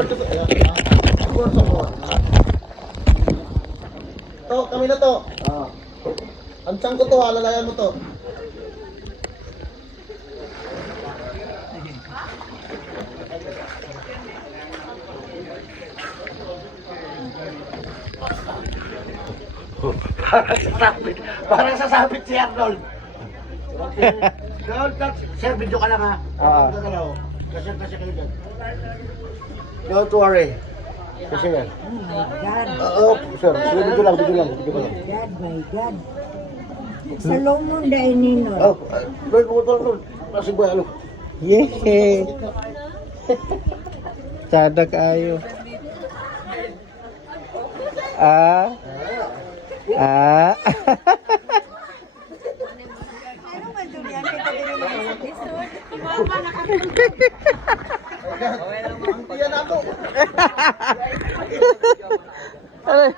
To, kami na to. Ang tiyan ko to, alalayan mo to. Parang sasabit si Arnold. Sir, video ka lang ha. Kasi kayo dyan. Don't worry. Kasi yan. Oh my God. Oo, sir. Video lang. God, my God. Salomon dahil nino. Oh, Lord, Lord. Masig ba, ano? Yay! Sada kayo. Ah. Ah. Yan ako. Ano?